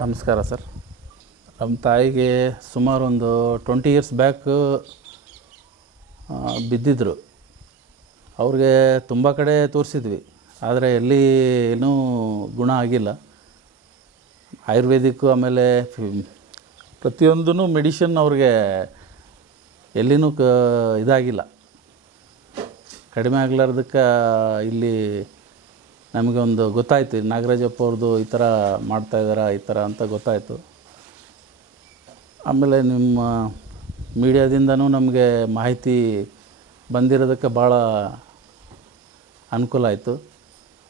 ನಮಸ್ಕಾರ ಸರ್. ನಮ್ಮ ತಾಯಿಗೆ ಸುಮಾರು ಒಂದು ಟ್ವೆಂಟಿ ಇಯರ್ಸ್ ಬ್ಯಾಕ್ ಬಿದ್ದಿದ್ದರು ಅವ್ರಿಗೆ ತುಂಬ ಕಡೆ ತೋರಿಸಿದ್ವಿ. ಆದರೆ ಎಲ್ಲಿ ಏನೂ ಗುಣ ಆಗಿಲ್ಲ. ಆಯುರ್ವೇದಿಕ್ಕು ಆಮೇಲೆ ಪ್ರತಿಯೊಂದೂ ಮೆಡಿಷನ್ ಅವ್ರಿಗೆ ಎಲ್ಲಿನೂ ಕ ಇದಾಗಿಲ್ಲ. ಕಡಿಮೆ ಆಗ್ಲಾರ್ದಕ್ಕೆ ಇಲ್ಲಿ ನಮಗೆ ಒಂದು ಗೊತ್ತಾಯಿತು ನಾಗರಾಜಪ್ಪ ಅವ್ರದ್ದು ಈ ಥರ ಮಾಡ್ತಾಯಿದ್ದಾರೆ ಈ ಥರ ಅಂತ ಗೊತ್ತಾಯಿತು. ಆಮೇಲೆ ನಿಮ್ಮ ಮೀಡಿಯಾದಿಂದನೂ ನಮಗೆ ಮಾಹಿತಿ ಬಂದಿರೋದಕ್ಕೆ ಭಾಳ ಅನುಕೂಲ ಆಯಿತು.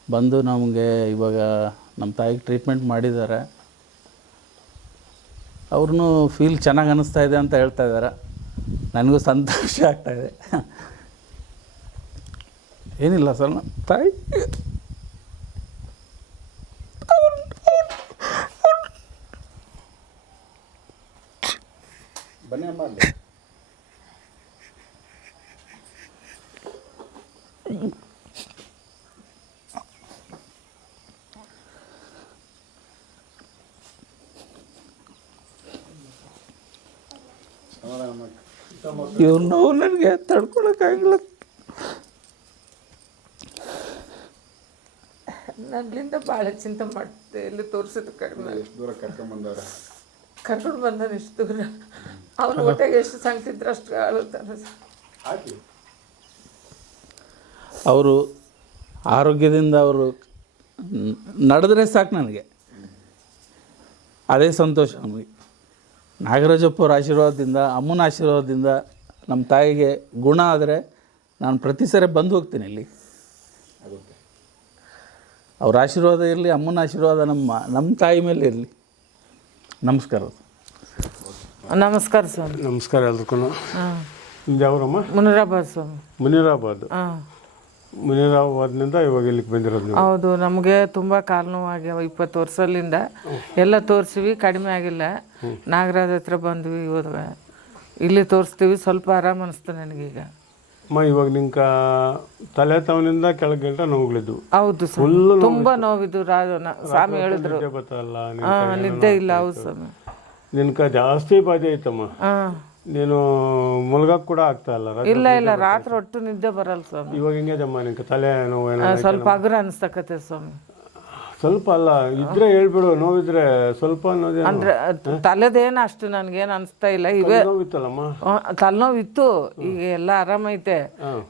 ಬಂದು ನಮಗೆ ಇವಾಗ ನಮ್ಮ ತಾಯಿಗೆ ಟ್ರೀಟ್ಮೆಂಟ್ ಮಾಡಿದ್ದಾರೆ. ಅವ್ರೂ ಫೀಲ್ ಚೆನ್ನಾಗಿ ಅನ್ನಿಸ್ತಾ ಇದೆ ಅಂತ ಹೇಳ್ತಾ ಇದ್ದಾರೆ ನನಗೂ ಸಂತೋಷ ಆಗ್ತಾ ಇದೆ. ಏನಿಲ್ಲ ಸರ್ ತಾಯಿ. ಬನ್ನಿ ಅಮ್ಮ ಅಲ್ಲಿ. ಇವ್ರ ನೋವು ನನಗೆ ತಡ್ಕೊಳಕ್ಕಾಗಿಲ್ಲ ನನ್ನಿಂದ ಭಾಳ ಚಿಂತೆ ಮಾಡ್ತೆ ಎಲ್ಲಿ ತೋರಿಸಿದ್ದು ಕಡಿಮೆ. ಎಷ್ಟು ದೂರ ಕರ್ಕೊಂಬಂದವ್ರೆ ಕರ್ಕೊಂಡು ಬಂದಾನೆ ಎಷ್ಟು ದೂರ. ಅವ್ರ ಹೊಟ್ಟೆಗೆ ಎಷ್ಟು ಸಂಗ್ತಿದ್ರು ಅಷ್ಟು ಆಳುತ್ತಾನೆ ಹಾಕಿ ಅವರು ಆರೋಗ್ಯದಿಂದ ಅವರು ನಡೆದ್ರೆ ಸಾಕು ನನಗೆ. ಅದೇ ಸಂತೋಷ ನಮಗೆ. ನಾಗರಾಜಪ್ಪ ಅವ್ರ ಆಶೀರ್ವಾದದಿಂದ ಅಮ್ಮನ ಆಶೀರ್ವಾದದಿಂದ ನಮ್ಮ ತಾಯಿಗೆ ಗುಣ ಆದರೆ ನಾನು ಪ್ರತಿ ಸರಿ ಬಂದು ಹೋಗ್ತೀನಿ ಇಲ್ಲಿ. ಅವ್ರ ಆಶೀರ್ವಾದ ಇರಲಿ ಅಮ್ಮನ ಆಶೀರ್ವಾದ ನಮ್ಮ ನಮ್ಮ ತಾಯಿ ಮೇಲೆ ಇರಲಿ. ನಮಸ್ಕಾರ. ನಮಸ್ಕಾರ ಸ್ವಾಮಿ. ನಮಸ್ಕಾರ ಎಲ್ರಿಗೂ. ನಿಮ್ದು ಯಾವ್ರಮ್ಮ? ಮುನಿರಾಬಾದ್ ಸ್ವಾಮಿ. ಮುನಿರಾಬಾದ್. ಮುನಿರಾಬಾದ್ನಿಂದ ಇವಾಗ ಇಲ್ಲಿಗೆ ಬಂದಿರೋದು ನೀವು? ಹೌದು ನಮಗೆ ತುಂಬ ಕಾಲು ನೋವಾಗ್ಯಾವ ಇಪ್ಪತ್ತು ವರ್ಷದಿಂದ ಎಲ್ಲ ತೋರಿಸಿವಿ ಕಡಿಮೆ ಆಗಿಲ್ಲ. ನಾಗರಾಜ್ ಹತ್ರ ಬಂದ್ವಿ ಹೋದ್ವಿ. ಇಲ್ಲಿ ತೋರಿಸ್ತೀವಿ ಸ್ವಲ್ಪ ಆರಾಮ ಅನಿಸ್ತು ನನಗೀಗ ಅಮ್ಮ ಇವಾಗ ನಿಂಕ ತಲೆ ತವನಿಂದ ಕೆಳಗೆ ಗಂಟ ನೋವುಗಳಿದ್ವು. ಹೌದು ಸರ್ ತುಂಬ ನೋವಿದ್ದು ರಾಜನ ನ- ಸ್ವಾಮಿ ಹೇಳಿದ್ರು. ನಿದ್ದೆ ಬರ್ತಲ್ಲ ಹಾಂ ನಿದ್ದೆ ಇಲ್ಲ ಹೌದು ಸ್ವಾಮಿ. ನಿನ್ಕ ಜಾಸ್ತಿ ಬಾಧೆ ಐತಮ್ಮ ಹಾಂ. ನೀನು ಮುಲ್ಗಕ್ ಕೂಡ ಆಗ್ತಾ ಇಲ್ಲ. ರಾತ್ರಿ ಇಲ್ಲ ಇಲ್ಲ ರಾತ್ರಿ ಒಟ್ಟು ನಿದ್ದೆ ಬರಲ್ಲ ಸ್ವಾಮಿ. ಇವಾಗ ಹಿಂಗೇದಮ್ಮ ನಿನ್ಕ ತಲೆ ನೋವು ಏನೋ ಆ, ಸ್ವಲ್ಪ ಅಗ್ರ ಅನಿಸ್ತಕತ್ತೆ ಸ್ವಾಮಿ. ಸ್ವಲ್ಪ ಅಲ್ಲ ಇದ್ರೆ ಹೇಳ್ಬಿಡು ನೋವಿದ್ರೆ ಸ್ವಲ್ಪ ಅನ್ನೋದೇ ಅಂದ್ರೆ ತಲೆದೇನು ಅಷ್ಟು ನನ್ಗೇನು ಅನಿಸ್ತಾ ಇಲ್ಲ. ಇವೇ ನೋವಿತ್ತಲ್ಲಮ್ಮ? ತಲೆನೋವು ಇತ್ತು ಈಗ ಎಲ್ಲ ಆರಾಮೈತೆ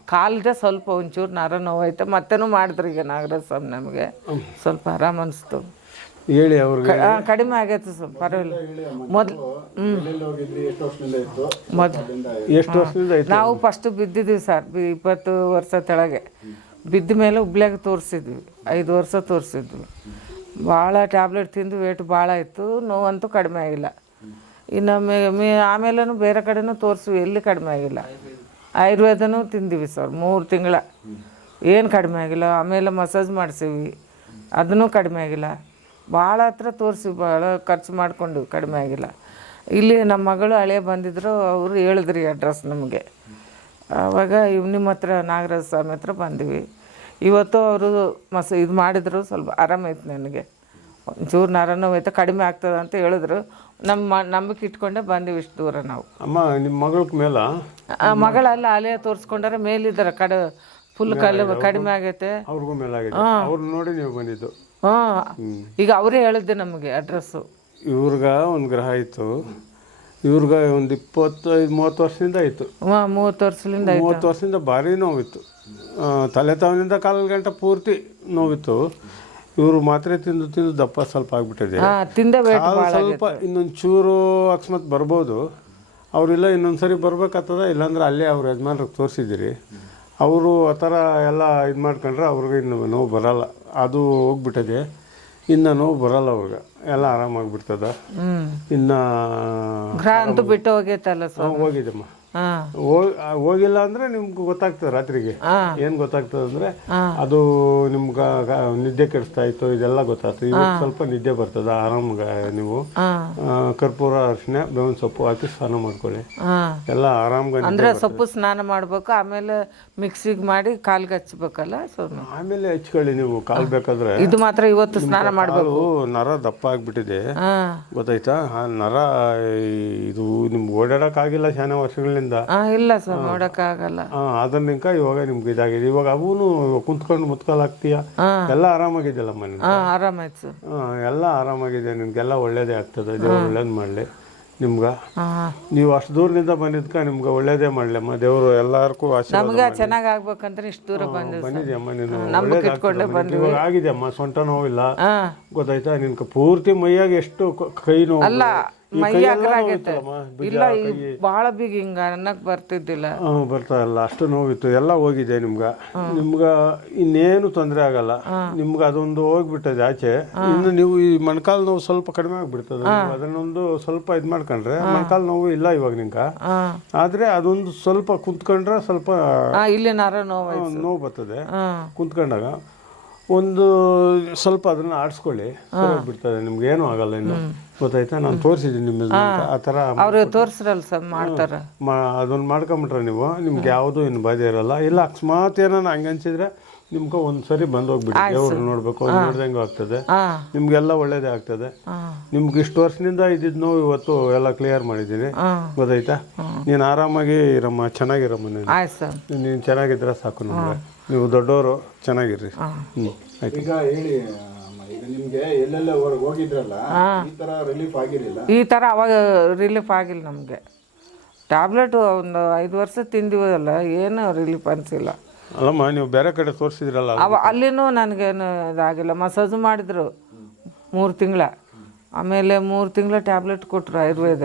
ಕಾಲ್ದೆ ಸ್ವಲ್ಪ ಒಂಚೂರು ನರ ನೋವೈತೆ ಮತ್ತೇನು ಮಾಡಿದ್ರು ಈಗ ನಾಗರಾಜ್ ಸ್ವಾಮಿ ನಮಗೆ. ಸ್ವಲ್ಪ ಆರಾಮ ಅನಿಸ್ತು. ಹೇಳಿ ಅವ್ರಿಗೆ. ಆ, ಕಡಿಮೆ ಆಗೈತೆ ಸರ್ ಪರವಾಗಿಲ್ಲ. ಮೊದ್ಲು ಎಲ್ಲೆಲ್ಲಿ ಹೋಗಿದ್ರಿ ಎಷ್ಟು ವರ್ಷದಿಂದ ಇತ್ತು? ಮೊದ್ಲು ಎಷ್ಟು ವರ್ಷದಿಂದ ಐತೆ ನಾವು ಫಸ್ಟ್ ಬಿದ್ದಿದ್ದೀವಿ ಸರ್ ಬಿ- ಇಪ್ಪತ್ತು ವರ್ಷ ತೆಳಗೆ. ಬಿದ್ದ ಮೇಲೆ ಹುಬ್ಳ್ಯಾಗ ತೋರಿಸಿದ್ವಿ ಐದು ವರ್ಷ ತೋರಿಸಿದ್ವಿ. ಭಾಳ ಟ್ಯಾಬ್ಲೆಟ್ ತಿಂದು ವೇಟ್ ಭಾಳ ಇತ್ತು ನೋವಂತೂ ಕಡಿಮೆ ಆಗಿಲ್ಲ. ಇನ್ನು ಮೇ ಮೇ ಆಮೇಲೂ ಬೇರೆ ಕಡೆನೂ ತೋರಿಸಿವಿ ಎಲ್ಲಿ ಕಡಿಮೆ ಆಗಿಲ್ಲ. ಆಯುರ್ವೇದನೂ ತಿಂದಿವಿ ಸರ್ ಮೂರು ತಿಂಗಳ. ಏನು ಕಡಿಮೆ ಆಗಿಲ್ಲ ಆಮೇಲೆ ಮಸಾಜ್ ಮಾಡಿಸಿವಿ ಅದನ್ನೂ ಕಡಿಮೆ ಆಗಿಲ್ಲ. ಭಾಳ ಹತ್ರ ತೋರಿಸಿ ಭಾಳ ಖರ್ಚು ಮಾಡಿಕೊಂಡು ಕಡಿಮೆ ಆಗಿಲ್ಲ. ಇಲ್ಲಿ ನಮ್ಮ ಮಗಳು ಹಳೆ ಬಂದಿದ್ರು ಅವರು ಹೇಳಿದ್ರಿ ಅಡ್ರೆಸ್ ನಮಗೆ. ಆವಾಗ ಇವ್ ನಿಮ್ಮ ಹತ್ರ ನಾಗರಾಜ ಸ್ವಾಮಿ ಹತ್ರ ಬಂದ್ವಿ. ಇವತ್ತು ಅವರು ಮಸ ಇದು ಮಾಡಿದ್ರು ಸ್ವಲ್ಪ ಆರಾಮಾಯ್ತು ನನಗೆ. ಒಂಚೂರು ನರ ನೋವೈತೆ ಕಡಿಮೆ ಆಗ್ತದೆ ಅಂತ ಹೇಳಿದ್ರು. ನಮ್ಮ ನಂಬಿಕೆ ಇಟ್ಕೊಂಡೆ ಬಂದೀವಿ ಇಷ್ಟು ದೂರ ನಾವು. ಅಮ್ಮ ನಿಮ್ಮ ಮಗಳ ಮೇಲ? ಮಗಳೆಲ್ಲ ಅಲೆ ತೋರಿಸ್ಕೊಂಡಾರೆ ಮೇಲಿದ್ದಾರೆ ಕಡ ಫುಲ್ ಕಲ್ಲು ಕಡಿಮೆ ಆಗೈತೆ. ಅವ್ರಿಗೂ ಮೇಲಾಗಿದೆ. ಅವ್ರು ನೋಡಿ ನೀವು ಬಂದಿದ್ದು. ಈಗ ಅವರೇ ಹೇಳಿದ್ದೆ ನಮಗೆ ಅಡ್ರೆಸ್ಸು ಇವ್ರಿಗ ಒಂದು ಗ್ರಹ ಇತ್ತು. ಇವ್ರಿಗ ಒಂದು ಇಪ್ಪತ್ತೈದು ಮೂವತ್ತು ವರ್ಷದಿಂದ ಆಯಿತು ಮೂವತ್ತು ವರ್ಷದಿಂದ ಮೂವತ್ತು ವರ್ಷದಿಂದ ಭಾರಿ ನೋವಿತ್ತು. ತಲೆ ತಾವಿನಿಂದ ಕಾಲ ಗಂಟೆ ಪೂರ್ತಿ ನೋವಿತ್ತು. ಇವರು ಮಾತ್ರೆ ತಿಂದು ತಿಂದು ದಪ್ಪ ಸ್ವಲ್ಪ ಆಗ್ಬಿಟ್ಟಿದೆ. ಸ್ವಲ್ಪ ಇನ್ನೊಂದು ಚೂರು ಅಕಸ್ಮಾತ್ ಬರ್ಬೋದು. ಅವರಿಲ್ಲ ಇನ್ನೊಂದು ಸರಿ ಬರ್ಬೇಕಾಗ್ತದ ಇಲ್ಲಾಂದ್ರೆ ಅಲ್ಲೇ ಅವ್ರ ಯಜಮಾನ್ರಿಗೆ ತೋರಿಸಿದ್ದೀರಿ. ಅವರು ಆ ಥರ ಎಲ್ಲ ಇದು ಮಾಡ್ಕೊಂಡ್ರೆ ಅವ್ರಿಗೆ ಇನ್ನು ನೋವು ಬರಲ್ಲ. ಅದು ಹೋಗ್ಬಿಟ್ಟಿದೆ. ಇನ್ನು ನೋವು ಬರಲ್ಲ ಅವ್ರಿಗೆ. ಎಲ್ಲ ಆರಾಮಾಗ್ಬಿಡ್ತದ. ಇನ್ನು ಅಂತೂ ಬಿಟ್ಟು ಹೋಗೈತಲ್ಲ ಸರ್ ಹೋಗಿದೆಮ್ಮ ಹಾಂ. ಹೋಗಿಲ್ಲ ಅಂದ್ರೆ ನಿಮ್ಗೆ ಗೊತ್ತಾಗ್ತದೆ ರಾತ್ರಿಗೆ. ಏನ್ ಗೊತ್ತಾಗ್ತದೆ ಅಂದ್ರೆ ಅದು ನಿಮ್ಗ ನಿದ್ದೆ ಕೆಡಿಸ್ತಾ ಇತ್ತು ಇದೆಲ್ಲ ಗೊತ್ತಾಗ್ತದೆ ಇವತ್ತು ಸ್ವಲ್ಪ ನಿದ್ದೆ ಬರ್ತದ ಆರಾಮ್ ನೀವು. ಕರ್ಪೂರ ಅರಿಶಿನ ಬೇವಿನ ಸೊಪ್ಪು ಹಾಕಿ ಸ್ನಾನ ಮಾಡ್ಕೊಳ್ಳಿ. ಎಲ್ಲ ಆರಾಮ್ಗೆ ಅಂದ್ರೆ ಸೊಪ್ಪು ಸ್ನಾನ ಮಾಡ್ಬೇಕು ಆಮೇಲೆ ಮಿಕ್ಸಿಗೆ ಮಾಡಿ ಕಾಲ್ಗೆ ಹಚ್ಬೇಕಲ್ಲ ಸೊ ಆಮೇಲೆ ಹಚ್ಕೊಳ್ಳಿ ನೀವು ಕಾಲ್ ಬೇಕಾದ್ರೆ. ಇದು ಮಾತ್ರ ಇವತ್ತು ಸ್ನಾನ ಮಾಡಬೇಕು. ನರ ದಪ್ಪ ಆಗ್ಬಿಟ್ಟಿದೆ ಗೊತ್ತಾಯ್ತಾ? ಆ ನರ ಇದು ನಿಮ್ಗೆ ಓಡಾಡಕ್ಕಾಗಿಲ್ಲ ಶಾನೆ ವರ್ಷಗಳಿಂದ. ಇಲ್ಲ ಸರ್ ನೋಡೋಕ್ಕಾಗಲ್ಲ ಆ, ಅದನ್ನಿಂಕ ಇವಾಗ ನಿಮ್ಗೆ ಇದಾಗಿದೆ. ಇವಾಗ ಅವನು ಕುಂತ್ಕೊಂಡು ಮುತ್ಕಾಲ್ ಹಾಕ್ತೀಯ ಎಲ್ಲ ಆರಾಮಾಗಿದೆಯಲ್ಲಮ್ಮ ನಿನ್ಗೆ? ಹಾಂ ಆರಾಮಾಯ್ತು ಸರ್ ಎಲ್ಲ ಆರಾಮಾಗಿದೆ. ನಿಮ್ಗೆಲ್ಲ ಒಳ್ಳೇದೇ ಆಗ್ತದೆ. ಒಳ್ಳೇದು ಮಾಡಲಿ. ನಿಮ್ಗೆ? ನೀವು ಅಷ್ಟು ದೂರದಿಂದ ಬಂದಿದ್ಕ ನಿಮ್ಗೆ ಒಳ್ಳೇದೇ ಮಾಡ್ಲಮ್ಮ ದೇವರು ಎಲ್ಲರಿಗೂ ನಮ್ಗೆ ಚೆನ್ನಾಗಿ ಆಗ್ಬೇಕಂದ್ರೆ ಇಷ್ಟು ದೂರ ಬಂದು ಬಂದಿದ್ಯಮ್ಮ ನೀನು? ಇವಾಗ ಆಗಿದೆಯಮ್ಮ ಸೊಂಟ ನೋವಿಲ್ಲ? ಗೊತ್ತಾಯ್ತಾ? ನಿನ್ಗೆ ಪೂರ್ತಿ ಮೈಯಾಗ ಎಷ್ಟು ಕ- ನೋವು? ಅಲ್ಲ ಮೈ ಕೈಯೆಲ್ಲ ಅಗ್ರ ಆಗೈತೆ. ನೋವಿತ್ತಲ್ಲಮ್ಮ, ಭುಜ, ಇಲ್ಲ ಈ ಬೀಗ ಹಿಂಗ ಅನ್ನಕ್ ಬರ್ತಿದ್ದಿಲ್ಲ. ಬರ್ತಾ ಇಲ್ಲ. ಅಷ್ಟು ನೋವಿತ್ತು. ಎಲ್ಲ ಹೋಗಿದೆ ನಿಮ್ಗ. ನಿಮ್ಗ ಇನ್ನೇನು ತೊಂದರೆ ಆಗಲ್ಲ. ನಿಮ್ಗೆ ಅದೊಂದು ಹೋಗ್ಬಿಟ್ಟದೆ ಆಚೆ. ಇನ್ನು ನೀವು ಈ ಮೊಣಕಾಲು ನೋವು ಸ್ವಲ್ಪ ಕಡಿಮೆ ಆಗ್ಬಿಡ್ತದೆ. ಅದನ್ನೊಂದು ಸ್ವಲ್ಪ ಇದು ಮಾಡ್ಕೊಂಡ್ರೆ ಮೊಣಕಾಲು ನೋವು ಇಲ್ಲ ಇವಾಗ ನಿಮ್ಗ. ಆದ್ರೆ ಅದೊಂದು ಸ್ವಲ್ಪ ಕುಂತ್ಕೊಂಡ್ರೆ ಸ್ವಲ್ಪ ಇಲ್ಲಿ ನೋವು ನೋವು ಬರ್ತದೆ. ಕುಂತ್ಕೊಂಡಾಗ ಒಂದು ಸ್ವಲ್ಪ ಅದನ್ನ ಆಡಿಸ್ಕೊಳ್ಳಿ. ಬಿಡ್ತದೆ ನಿಮ್ಗೆ ಏನು ಆಗಲ್ಲ ಇನ್ನು. ಗೊತ್ತಾಯ್ತಾ? ನಾನು ತೋರಿಸಿದ್ದೀನಿ ನಿಮ್ಮ ಆ ಥರ ಅವರು ತೋರಿಸ್ರಲ್ಲ ಸರ್ ಮಾಡ್ತಾರ. ಅದನ್ನ ಮಾಡ್ಕೊಂಬಿಟ್ರೆ ನೀವು ನಿಮ್ಗೆ ಯಾವುದು ಇನ್ನು ಬಾಧೆ ಇರಲ್ಲ. ಇಲ್ಲ ಅಕಸ್ಮಾತ್ ಏನಾನ ಹಂಗೆ ಅನ್ಸಿದ್ರೆ ನಿಮ್ಗೆ ಒಂದು ಸರಿ ಬಂದು ಹೋಗ್ಬಿಡಿ ದೇವ್ರು ನೋಡ್ಬೇಕು ಅವ್ರು ನೋಡ್ದಂಗೆ ಆಗ್ತದೆ. ನಿಮ್ಗೆಲ್ಲ ಒಳ್ಳೇದೇ ಆಗ್ತದೆ. ನಿಮ್ಗೆ ಇಷ್ಟು ವರ್ಷದಿಂದ ಇದ್ದಿದ್ದು ನೋವು ಇವತ್ತು ಎಲ್ಲ ಕ್ಲಿಯರ್ ಮಾಡಿದ್ದೀನಿ ಗೊತ್ತಾಯ್ತಾ? ನೀನು ಆರಾಮಾಗಿ ಇರಮ್ಮ ಚೆನ್ನಾಗಿರಮ್ಮ ನೀನು. ನೀನು ಚೆನ್ನಾಗಿದ್ರೆ ಸಾಕು ನಮ್ಗೆ. ನೀವು ದೊಡ್ಡವರು ಚೆನ್ನಾಗಿರ್ರಿ. ಹ್ಞೂ ಆಯ್ತು. ಈಗ ಹೇಳಿ ಅಮ್ಮ, ಈಗ ನಿಮ್ಗೆ ಎಲ್ಲೆಲ್ಲ ಹೊರಗೆ ಹೋಗಿದ್ರಲ್ಲ ಈ ತರ ರಿಲೀಫ್ ಆಗಿರಲಿಲ್ಲ? ಈ ಥರ ಅವಾಗ ರಿಲೀಫ್ ಆಗಿಲ್ಲ ನಮಗೆ. ಟ್ಯಾಬ್ಲೆಟು ಒಂದು ಐದು ವರ್ಷ ತಿಂದಿವಲ್ಲ ಏನು ರಿಲೀಫ್ ಅನಿಸಿಲ್ಲ. ಅಲ್ಲಮ್ಮ ನೀವು ಬೇರೆ ಕಡೆ ತೋರಿಸಿದ್ರಲ್ಲ ಅವ ಅಲ್ಲಿನೂ ನನಗೇನು ಇದಾಗಿಲ್ಲ. ಮಸಾಜ್ ಮಾಡಿದ್ರು ಮೂರು ತಿಂಗಳ. ಆಮೇಲೆ ಮೂರು ತಿಂಗಳ ಟ್ಯಾಬ್ಲೆಟ್ ಕೊಟ್ಟರು ಆಯುರ್ವೇದ.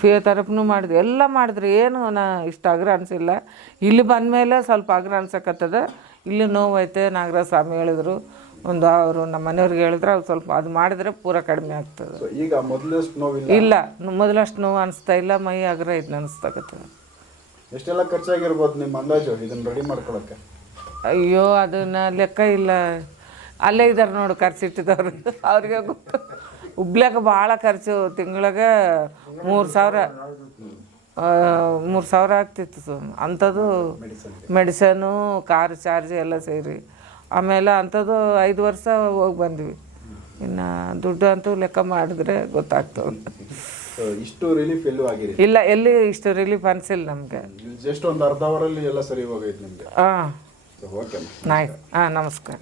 ಫಿಯೋಥೆರಪಿನೂ ಮಾಡಿದ್ವಿ. ಎಲ್ಲ ಮಾಡಿದ್ರು ಏನು ನಾ ಇಷ್ಟು ಅಗ್ರ ಅನಿಸಿಲ್ಲ. ಇಲ್ಲಿ ಬಂದಮೇಲೆ ಸ್ವಲ್ಪ ಅಗ್ರ ಅನ್ಸಕತ್ತದ. ಇಲ್ಲಿ ನೋವೈತೆ ನಾಗರಾಜ ಸ್ವಾಮಿ ಹೇಳಿದ್ರು. ಒಂದು ಅವರು ನಮ್ಮ ಮನೆಯವ್ರಿಗೆ ಹೇಳಿದ್ರೆ. ಅವ್ರು ಸ್ವಲ್ಪ ಅದು ಮಾಡಿದ್ರೆ ಪೂರ ಕಡಿಮೆ ಆಗ್ತದೆ. ಈಗ ಮೊದಲಷ್ಟು ನೋವು ಇಲ್ಲ. ಮೊದಲಷ್ಟು ನೋವು ಅನಿಸ್ತಾ ಇಲ್ಲ. ಮೈ ಅಗ್ರ ಐತೆ ಅನಿಸ್ತಾಕತ್ತದ. ಎಷ್ಟೆಲ್ಲ ಖರ್ಚಾಗಿರ್ಬೋದು ನಿಮ್ಮ ಅಂದಾಜು ಇದನ್ನು ರೆಡಿ ಮಾಡ್ಕೊಳಕ್ಕೆ? ಅಯ್ಯೋ ಅದನ್ನ ಲೆಕ್ಕ ಇಲ್ಲ. ಅಲ್ಲೇ ಇದ್ದಾರೆ ನೋಡು ಖರ್ಚಿಟ್ಟಿದವ್ರು ಅವ್ರಿಗೆ ಗೊತ್ತು. ಹುಬ್ಳ್ಯಾಗ ಭಾಳ ಖರ್ಚು ತಿಂಗಳಿಗೆ ಮೂರು ಸಾವಿರ ಮೂರು ಸಾವಿರ ಆಗ್ತಿತ್ತು ಸ್ವಾಮಿ. ಅಂಥದ್ದು ಮೆಡಿಸನು ಕಾರ್ ಚಾರ್ಜ್ ಎಲ್ಲ ಸೇರಿ. ಆಮೇಲೆ ಅಂಥದ್ದು ಐದು ವರ್ಷ ಹೋಗಿ ಬಂದ್ವಿ. ಇನ್ನು ದುಡ್ಡು ಅಂತೂ ಲೆಕ್ಕ ಮಾಡಿದ್ರೆ ಗೊತ್ತಾಗ್ತದೆ. ಇಷ್ಟು ರಿಲೀಫ್ ಎಲ್ಲೂ ಆಗಿದೆ ಇಲ್ಲ ಎಲ್ಲಿ ಇಷ್ಟು ರಿಲೀಫ್ ಅನಿಸಿಲ್ಲ ನಮಗೆ. ಜಸ್ಟ್ ಒಂದು ಅರ್ಧ ಅವರಲ್ಲಿ ಎಲ್ಲ ಸರಿ ಹೋಗೈತೆ ನಿಮಗೆ. ಹಾಂ ಓಕೆ ಆಯ್ತು ಹಾಂ ನಮಸ್ಕಾರ.